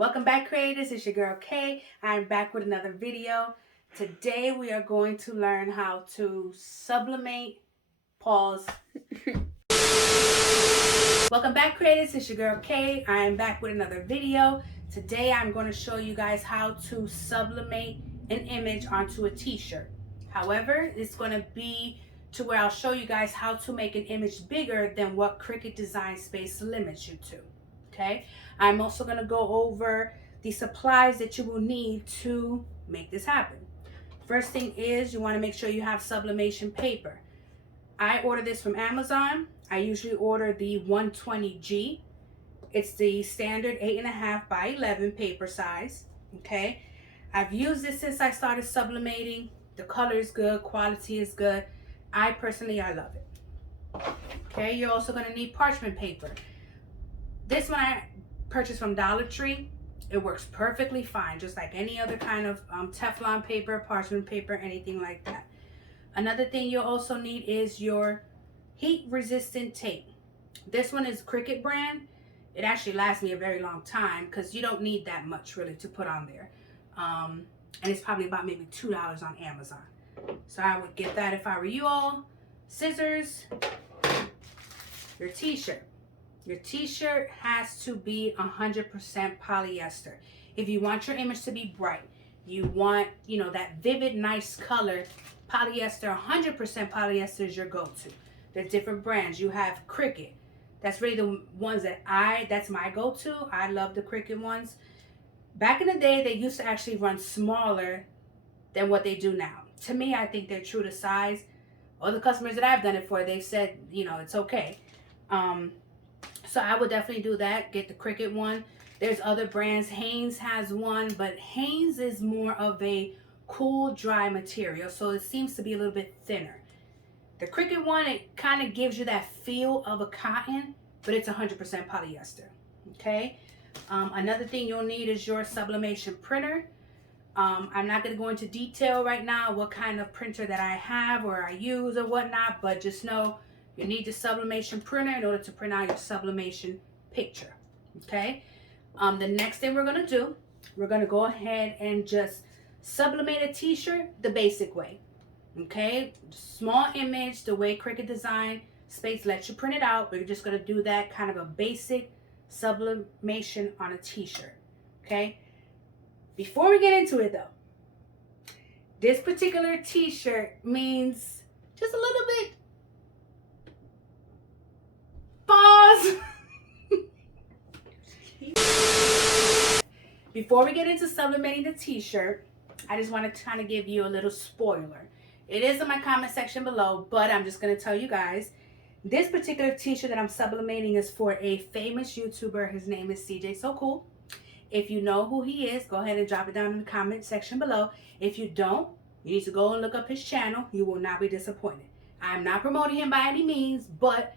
Welcome back, creators. It's your girl Kay. I'm back with another video. Today we are going to learn how to sublimate. Pause. Welcome back, creators. It's your girl Kay. I'm back with another video. Today I'm going to show you guys how to sublimate an image onto a t-shirt. However, it's going to be to where I'll show you guys how to make an image bigger than what Cricut Design Space limits you to. Okay, I'm also going to go over the supplies that you will need to make this happen. First thing is you want to make sure you have sublimation paper. I order this from Amazon. I usually order the 120G. It's the standard 8.5 by 11 paper size. Okay, I've used this since I started sublimating. The color is good, quality is good. I love it. Okay, you're also going to need parchment paper. This one I purchased from Dollar Tree. It works perfectly fine, just like any other kind of Teflon paper, parchment paper, anything like that. Another thing you'll also need is your heat resistant tape. This one is Cricut brand. It actually lasts me a very long time because you don't need that much really to put on there. And it's probably about maybe $2 on Amazon. So I would get that if I were you all. Scissors, your t-shirt. Your t-shirt has to be 100% polyester. If you want your image to be bright, you want, that vivid, nice color, polyester, 100% polyester is your go-to. There's different brands. You have Cricut. That's really the ones that's my go-to. I love the Cricut ones. Back in the day, they used to actually run smaller than what they do now. To me, I think they're true to size. All the customers that I've done it for, they've said, it's okay. So I would definitely do that. Get the Cricut one. There's other brands. Hanes has one, but Hanes is more of a cool, dry material, so it seems to be a little bit thinner. The Cricut one, it kind of gives you that feel of a cotton, but it's 100% polyester. Okay. Another thing you'll need is your sublimation printer. I'm not going to go into detail right now what kind of printer that I have or I use or whatnot, but just know you need the sublimation printer in order to print out your sublimation picture. Okay. The next thing we're going to do, we're going to go ahead and just sublimate a t-shirt the basic way. Okay. Small image, the way Cricut Design Space lets you print it out. We're just going to do that kind of a basic sublimation on a t-shirt. Okay. Before we get into it though, this particular t-shirt means just a little bit. Pause. Before we get into sublimating the t-shirt, I just want to kind of give you a little spoiler. It is in my comment section below, but I'm just going to tell you guys, this particular t-shirt that I'm sublimating is for a famous YouTuber. His name is CJ So Cool. If you know who he is, go ahead and drop it down in the comment section below. If you don't, you need to go and look up his channel. You will not be disappointed. I'm not promoting him by any means, but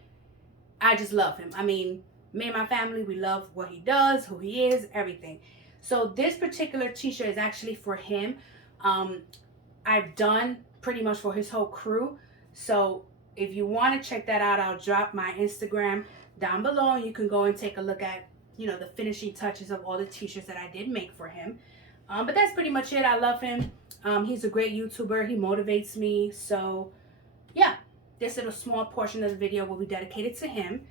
I just love him. I mean, me and my family, we love what he does, who he is, everything. So this particular t-shirt is actually for him. I've done pretty much for his whole crew. So if you want to check that out, I'll drop my Instagram down below and you can go and take a look at, the finishing touches of all the t-shirts that I did make for him. But that's pretty much it. I love him. He's a great YouTuber. He motivates me. So yeah, this little small portion of the video will be dedicated to him.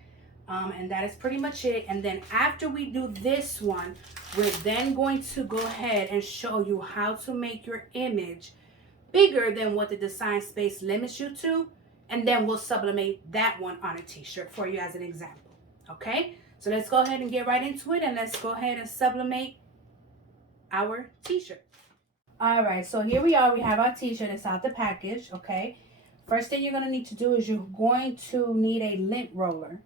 And that is pretty much it. And then after we do this one, we're then going to go ahead and show you how to make your image bigger than what the Design Space limits you to. And then we'll sublimate that one on a t-shirt for you as an example. Okay, so let's go ahead and get right into it. And let's go ahead and sublimate our t-shirt. All right, so here we are. We have our t-shirt. It's out the package. Okay, first thing you're going to need to do is you're going to need a lint roller.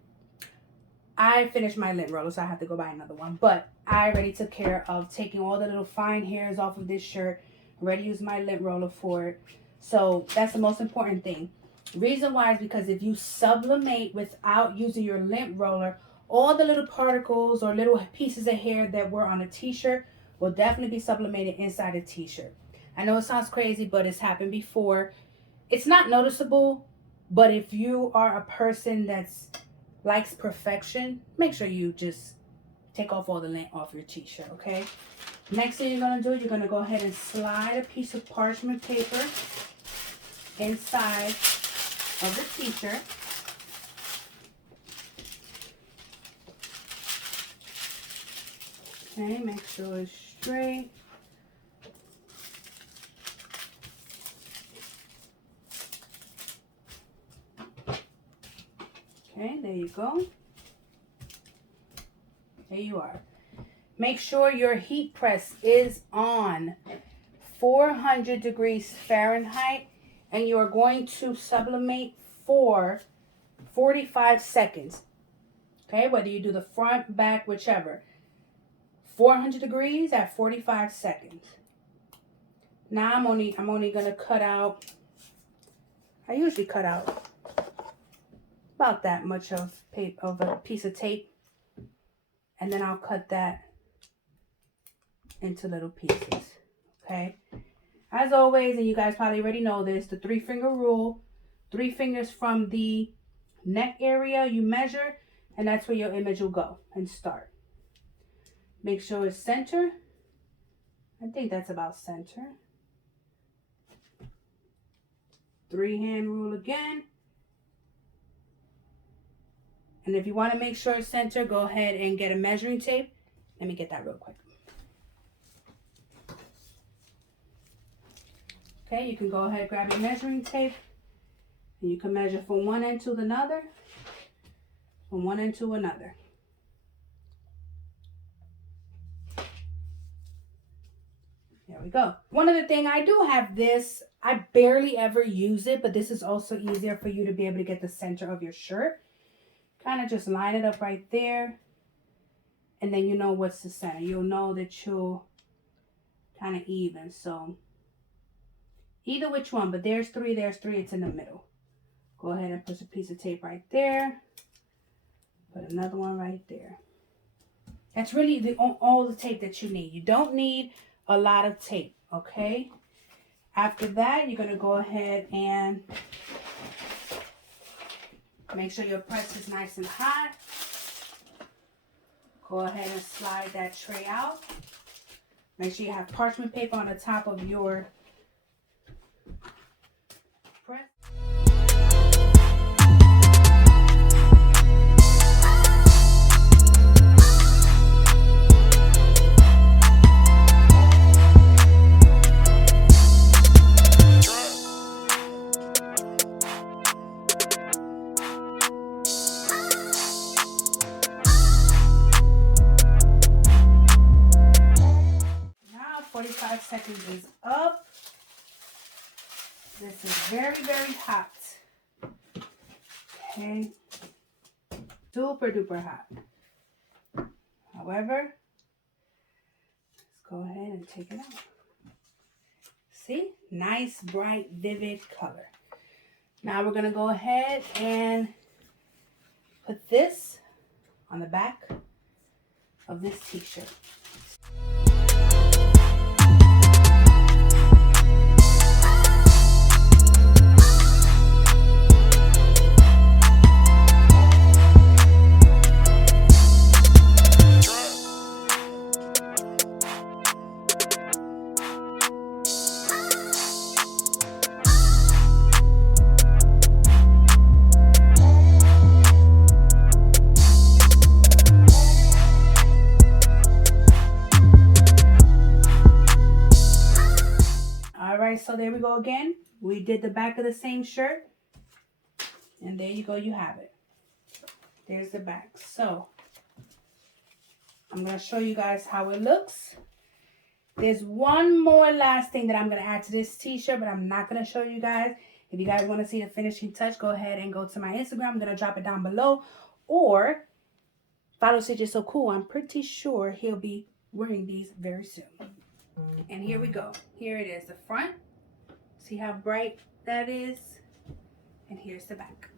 I finished my lint roller, so I have to go buy another one. But I already took care of taking all the little fine hairs off of this shirt. I'm ready to use my lint roller for it. So that's the most important thing. Reason why is because if you sublimate without using your lint roller, all the little particles or little pieces of hair that were on a t-shirt will definitely be sublimated inside a t-shirt. I know it sounds crazy, but it's happened before. It's not noticeable, but if you are a person that's likes perfection, make sure you just take off all the lint off your t-shirt, okay? Next thing you're gonna do, you're gonna go ahead and slide a piece of parchment paper inside of the t-shirt. Okay, make sure it's straight. Okay, there you go. There you are. Make sure your heat press is on 400 degrees Fahrenheit, and you are going to sublimate for 45 seconds. Okay, whether you do the front, back, whichever. 400 degrees at 45 seconds. Now I'm only gonna cut out. I usually cut out about that much of a piece of tape, and then I'll cut that into little pieces. Okay, as always, and you guys probably already know this, the 3-finger rule. 3 fingers from the neck area you measure, and that's where your image will go and start. Make sure it's center. I think that's about center. 3-hand rule again. And if you want to make sure it's center, go ahead and get a measuring tape. Let me get that real quick. Okay, you can go ahead and grab your measuring tape. And you can measure from one end to another. From one end to another. There we go. One other thing, I do have this. I barely ever use it, but this is also easier for you to be able to get the center of your shirt. Kind of just line it up right there. And then you know what's the center. You'll know that you'll kind of even. So either which one, but there's 3, it's in the middle. Go ahead and put a piece of tape right there. Put another one right there. That's really all the tape that you need. You don't need a lot of tape, okay? After that, you're going to go ahead and make sure your press is nice and hot. Go ahead and slide that tray out. Make sure you have parchment paper on the top of your press. Now 45 seconds is up. This is very, very hot. Okay. Super duper hot. However, let's go ahead and take it out. See? Nice, bright, vivid color. Now we're going to go ahead and put this on the back of this t-shirt. So there we go again. We did the back of the same shirt. And there you go, you have it. There's the back. So I'm going to show you guys how it looks. There's one more last thing that I'm going to add to this t-shirt, but I'm not going to show you guys. If you guys want to see the finishing touch, go ahead and go to my Instagram. I'm going to drop it down below. Or follow Stitches So Cool. I'm pretty sure he'll be wearing these very soon. And here we go. Here it is, the front. See how bright that is? And here's the back.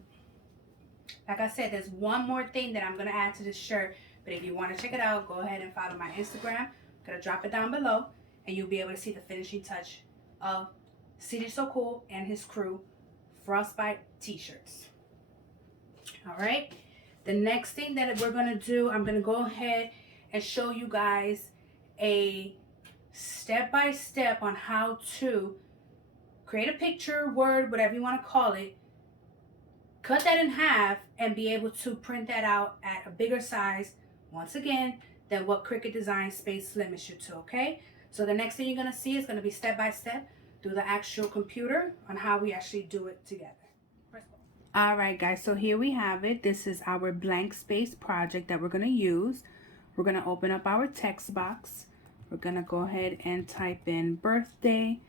Like I said, there's one more thing that I'm going to add to this shirt. But if you want to check it out, go ahead and follow my Instagram. I'm going to drop it down below. And you'll be able to see the finishing touch of Stitches So Cool and his crew Frostbite t-shirts. Alright. The next thing that we're going to do, I'm going to go ahead and show you guys a step-by-step on how to create a picture, word, whatever you want to call it, cut that in half, and be able to print that out at a bigger size, once again, than what Cricut Design Space limits you to, okay? So the next thing you're going to see is going to be step-by-step through the actual computer on how we actually do it together. All right, guys, so here we have it. This is our blank space project that we're going to use. We're going to open up our text box. We're going to go ahead and type in birthday.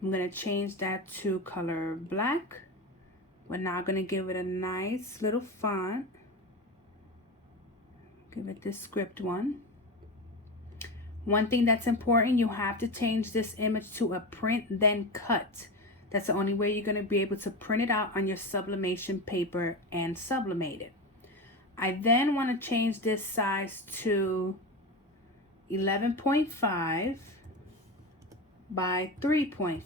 I'm going to change that to color black. We're now going to give it a nice little font. Give it the script one. One thing that's important, you have to change this image to a print then cut. That's the only way you're going to be able to print it out on your sublimation paper and sublimate it. I then want to change this size to 11.5 by 3.5.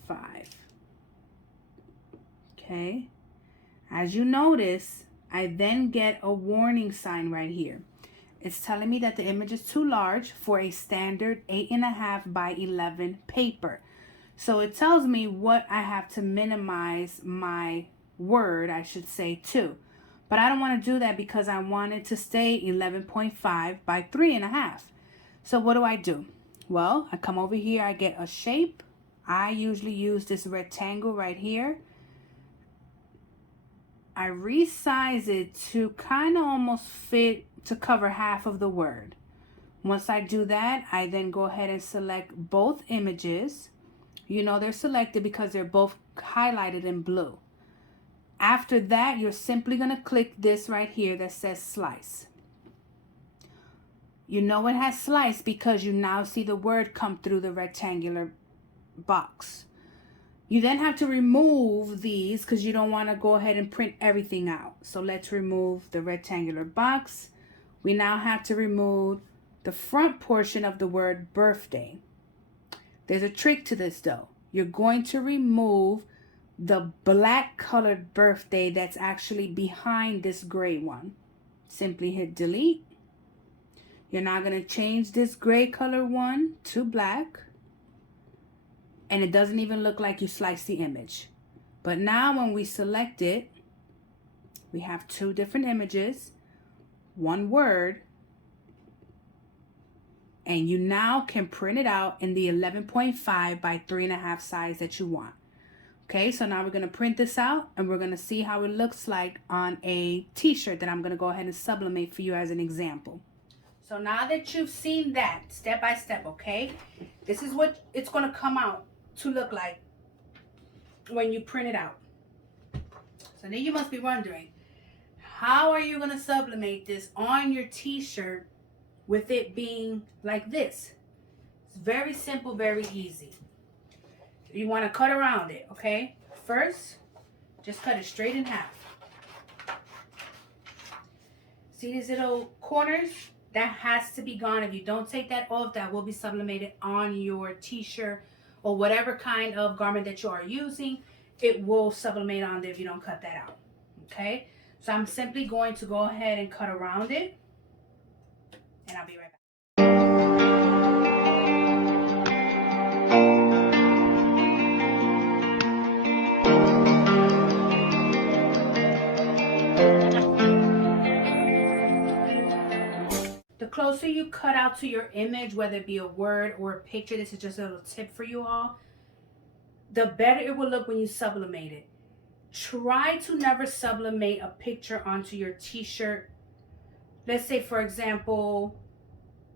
Okay. As you notice, I then get a warning sign right here. It's telling me that the image is too large for a standard 8.5 by 11 paper. So it tells me what I have to minimize my word, I should say, to. But I don't want to do that because I want it to stay 11.5 by 3.5. So what do? Well, I come over here, I get a shape. I usually use this rectangle right here. I resize it to kind of almost fit to cover half of the word. Once I do that, I then go ahead and select both images. You know they're selected because they're both highlighted in blue. After that, you're simply going to click this right here that says slice. You know it has slice because you now see the word come through the rectangular box. You then have to remove these because you don't want to go ahead and print everything out. So let's remove the rectangular box. We now have to remove the front portion of the word birthday. There's a trick to this though. You're going to remove the black colored birthday that's actually behind this gray one. Simply hit delete. You're now going to change this gray color one to black. And it doesn't even look like you sliced the image. But now when we select it, we have two different images, one word, and you now can print it out in the 11.5 by 3.5 size that you want. Okay, so now we're going to print this out and we're going to see how it looks like on a t-shirt that I'm going to go ahead and sublimate for you as an example. So now that you've seen that step by step, okay, this is what it's going to come out to look like when you print it out. So then you must be wondering, how are you going to sublimate this on your t-shirt with it being like this? It's very simple, very easy. You want to cut around it, okay? First, just cut it straight in half. See these little corners? That has to be gone. If you don't take that off, that will be sublimated on your t-shirt or whatever kind of garment that you are using. It will sublimate on there if you don't cut that out, okay? So I'm simply going to go ahead and cut around it, and I'll be right back. The closer you cut out to your image, whether it be a word or a picture, this is just a little tip for you all, the better it will look when you sublimate it. Try to never sublimate a picture onto your t-shirt. Let's say, for example,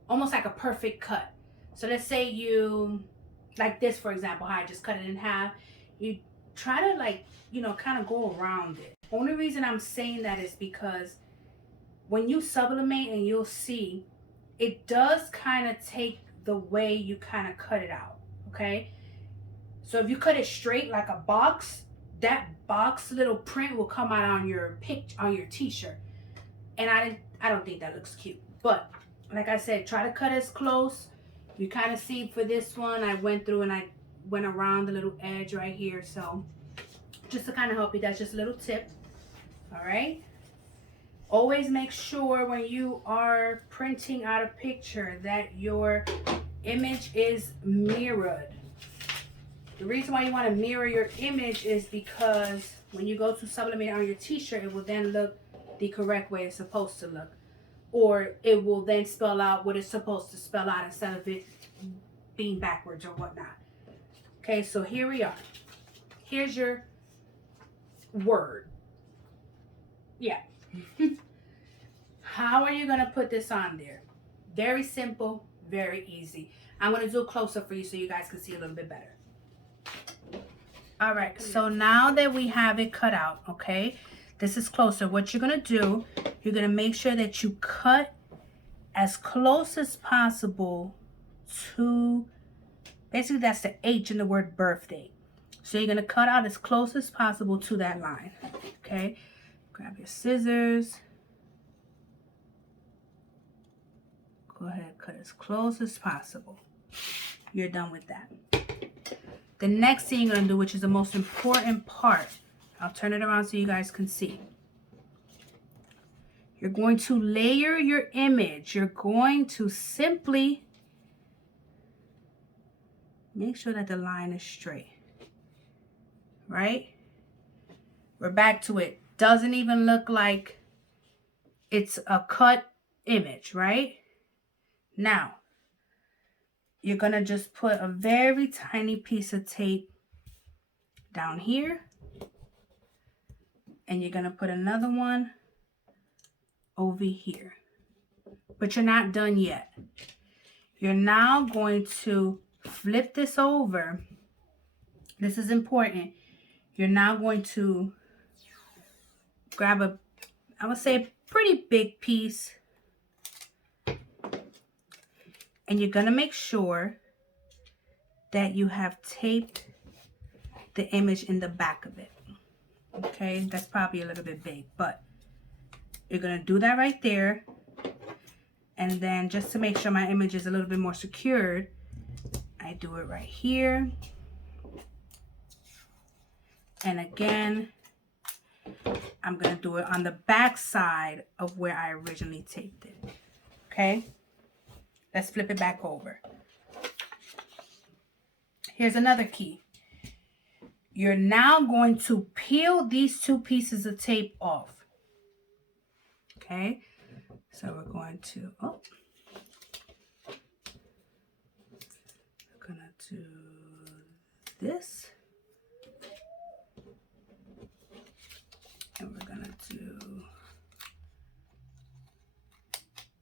almost like a perfect cut. So let's say you, like this, for example, how I just cut it in half. You try to, like, you know, kind of go around it. Only reason I'm saying that is because when you sublimate, and you'll see, it does kind of take the way you kind of cut it out, okay? So if you cut it straight like a box, that box little print will come out on your t-shirt. And I don't think that looks cute. But like I said, try to cut as close. You kind of see for this one, I went through and I went around the little edge right here. So just to kind of help you, that's just a little tip. All right. Always make sure when you are printing out a picture that your image is mirrored. The reason why you want to mirror your image is because when you go to sublimate on your t-shirt, it will then look the correct way it's supposed to look. Or it will then spell out what it's supposed to spell out instead of it being backwards or whatnot. Okay, so here we are. Here's your word. Yeah. How are you going to put this on there? Very simple, very easy. I'm going to do a close-up for you so you guys can see a little bit better. All right, so now that we have it cut out, okay, this is closer. What you're going to do, you're going to make sure that you cut as close as possible to, basically that's the H in the word birthday. So you're going to cut out as close as possible to that line, okay? Grab your scissors. Go ahead, cut as close as possible. You're done with that. The next thing you're going to do, which is the most important part, I'll turn it around so you guys can see. You're going to layer your image. You're going to simply make sure that the line is straight. Right? We're back to it. Doesn't even look like it's a cut image, right? Now, you're going to just put a very tiny piece of tape down here. And you're going to put another one over here. But you're not done yet. You're now going to flip this over. This is important. You're now going to grab a, I would say, a pretty big piece. And you're going to make sure that you have taped the image in the back of it. Okay, that's probably a little bit big, but you're going to do that right there. And then just to make sure my image is a little bit more secured, I do it right here. And again, I'm going to do it on the back side of where I originally taped it. Okay, let's flip it back over. Here's another key. You're now going to peel these two pieces of tape off. Okay, so we're going to, we're going to do this. And we're going to do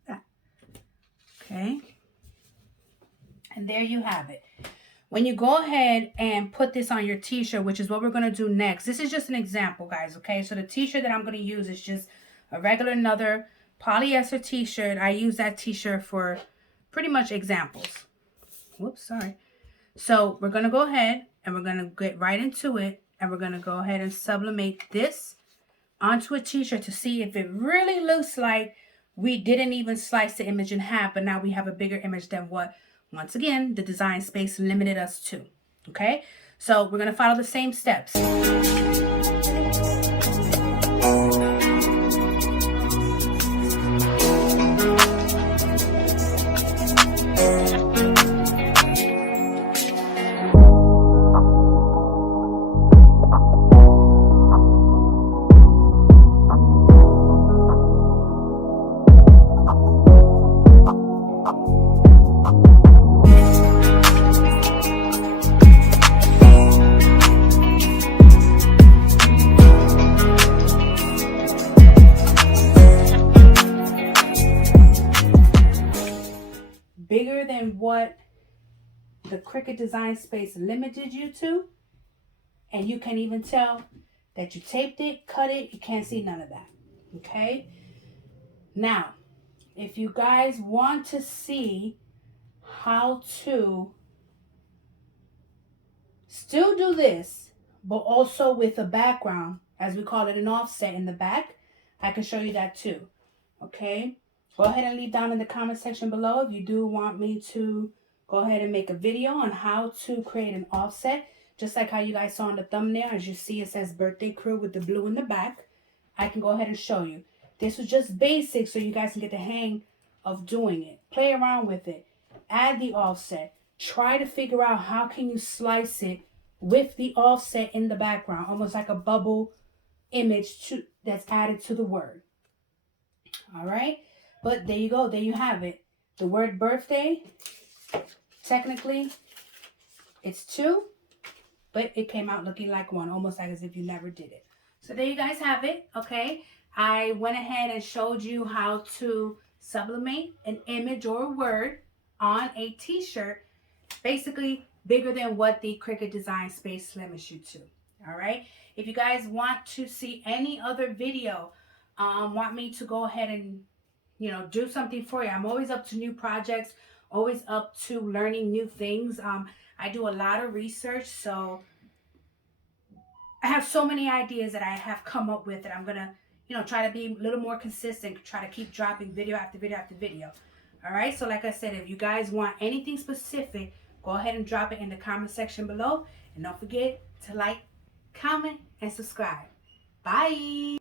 that. Okay, and there you have it. When you go ahead and put this on your t-shirt, which is what we're going to do next. This is just an example, guys, okay? So the t-shirt that I'm going to use is just a regular another polyester t-shirt. I use that t-shirt for pretty much examples. Whoops, sorry. So we're going to go ahead and we're going to get right into it. And we're going to go ahead and sublimate this onto a t-shirt to see if it really looks like we didn't even slice the image in half, but now we have a bigger image than what, once again, the design space limited us to. Okay, so we're going to follow the same steps. Bigger than what the Cricut design space limited you to, and you can even tell that you taped it, cut it, you can't see none of that. Okay, now if you guys want to see how to still do this but also with a background, as we call it, an offset in the back, I can show you that too. Okay, go ahead and leave down in the comment section below if you do want me to go ahead and make a video on how to create an offset, just like how you guys saw in the thumbnail. As you see, it says birthday crew with the blue in the back. I can go ahead and show you. This was just basic so you guys can get the hang of doing it. Play around with it. Add the offset. Try to figure out how can you slice it with the offset in the background, almost like a bubble image that's added to the word. All right, but there you go. There you have it. The word birthday, technically, it's 2, but it came out looking like 1, almost like as if you never did it. So there you guys have it, okay? I went ahead and showed you how to sublimate an image or a word on a t-shirt, basically bigger than what the Cricut Design Space limits you to, all right? If you guys want to see any other video, want me to go ahead and, you know, do something for you, I'm always up to new projects, always up to learning new things. I do a lot of research, so I have so many ideas that I have come up with that I'm going to, you know, try to be a little more consistent, try to keep dropping video after video after video. All right, so like I said, if you guys want anything specific, go ahead and drop it in the comment section below. And don't forget to like, comment, and subscribe. Bye.